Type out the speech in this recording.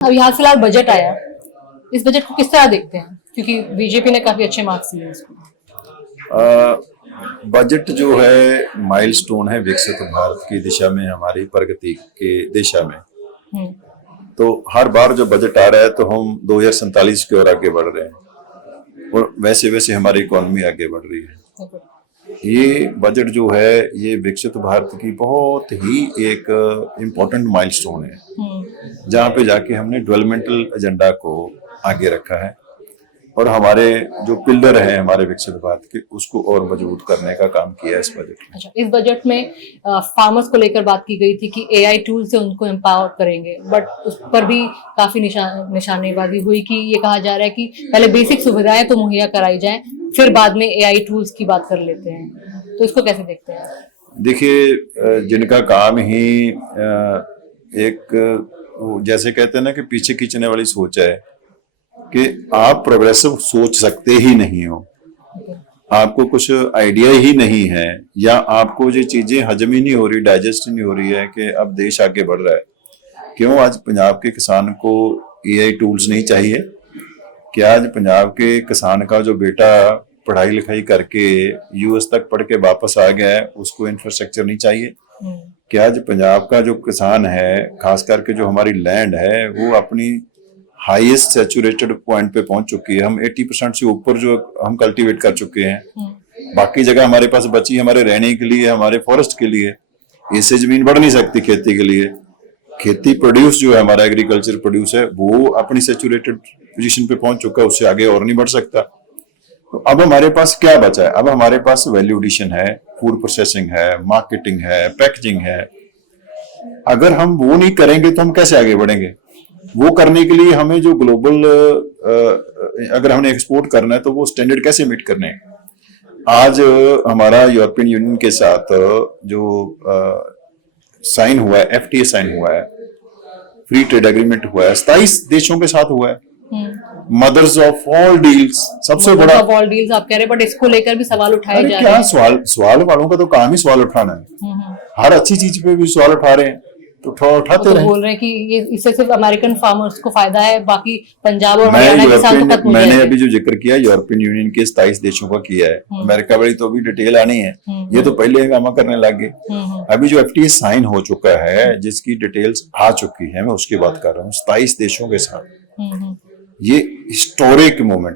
अब यहाँ फिलहाल बजट आया, इस बजट को किस तरह देखते हैं, क्योंकि बीजेपी ने काफी अच्छे मार्क्स दिए इसको। बजट जो है माइलस्टोन है विकसित भारत की दिशा में, हमारी प्रगति की दिशा में। तो हर बार जो बजट आ रहा है तो हम 2047 की ओर आगे बढ़ रहे हैं और वैसे वैसे हमारी इकोनॉमी आगे बढ़ रही है। ये बजट जो है ये विकसित भारत की बहुत ही एक इम्पोर्टेंट माइलस्टोन है, जहाँ पे जाके हमने डेवलपमेंटल एजेंडा को आगे रखा है और हमारे जो पिलर हैं हमारे विकसित भारत के उसको और मजबूत करने का काम किया है इस बजट में। अच्छा, इस बजट में फार्मर्स को लेकर बात की गई थी कि एआई टूल से उनको एम्पावर करेंगे, बट उस पर भी काफी निशानेबाजी हुई कि ये कहा जा रहा है कि पहले बेसिक सुविधाएं तो मुहैया कराई जाएं, फिर बाद में एआई टूल्स की बात कर लेते हैं। तो इसको कैसे देखते हैं? देखिए, जिनका काम ही एक जैसे कहते हैं ना कि पीछे खींचने वाली सोच है कि आप प्रोग्रेसिव सोच सकते ही नहीं हो, आपको कुछ आइडिया ही नहीं है, या आपको ये चीजें हजम ही नहीं हो रही, डाइजेस्ट नहीं हो रही है कि अब देश आगे बढ़ रहा है। क्यों आज पंजाब के किसान को एआई टूल्स नहीं चाहिए? क्या आज पंजाब के किसान का जो बेटा पढ़ाई लिखाई करके यूएस तक पढ़ के वापस आ गया है उसको इंफ्रास्ट्रक्चर नहीं चाहिए? क्या आज पंजाब का जो किसान है, खास करके जो हमारी लैंड है, वो अपनी हाईएस्ट सैचुरेटेड पॉइंट पे पहुंच चुकी है। हम 80% से ऊपर जो हम कल्टीवेट कर चुके हैं, बाकी जगह हमारे पास बची हमारे रहने के लिए, हमारे फॉरेस्ट के लिए। इससे जमीन बढ़ नहीं सकती खेती के लिए। खेती प्रोड्यूस जो है हमारा एग्रीकल्चर प्रोड्यूस है वो अपनी सैचुरेटेड पोजीशन पे पहुंच चुका है, उससे आगे और नहीं बढ़ सकता। तो अब हमारे पास क्या बचा है? अब हमारे पास वैल्यू एडिशन है, फूड प्रोसेसिंग है, मार्केटिंग है, पैकेजिंग है। अगर हम वो नहीं करेंगे तो हम कैसे आगे बढ़ेंगे? वो करने के लिए हमें जो ग्लोबल अगर हमने एक्सपोर्ट करना है तो वो स्टैंडर्ड कैसे मीट करने हैं? आज हमारा यूरोपियन यूनियन के साथ जो साइन हुआ है, एफटीए साइन हुआ है, फ्री ट्रेड एग्रीमेंट हुआ है, 27 देशों के साथ हुआ है। मदर्स ऑफ ऑल डील्स, सबसे बड़ा ऑफ ऑल डील्स आप कह रहे हैं, बट इसको लेकर भी सवाल उठाए जा रहे क्या हैं। सवाल वालों का तो काम ही सवाल उठाना है। हर अच्छी चीज पे भी सवाल उठा रहे हैं तो उठाते तो रहे। बोल रहे हैं कि ये इससे सिर्फ अमेरिकन फार्मर्स को फायदा है, बाकी पंजाब और हरियाणा के किसान तो खत्म हो मैंने जाएंगे। अभी जो जिक्र किया यूरोपियन यूनियन के 27 देशों का किया है, अमेरिका वाली तो अभी डिटेल आनी है, ये तो पहले काम करने लग गए। अभी जो एफटीए साइन हो चुका है जिसकी डिटेल्स आ चुकी है, मैं उसकी बात कर रहा हूँ 27 देशों के साथ। ये हिस्टोरिक मोमेंट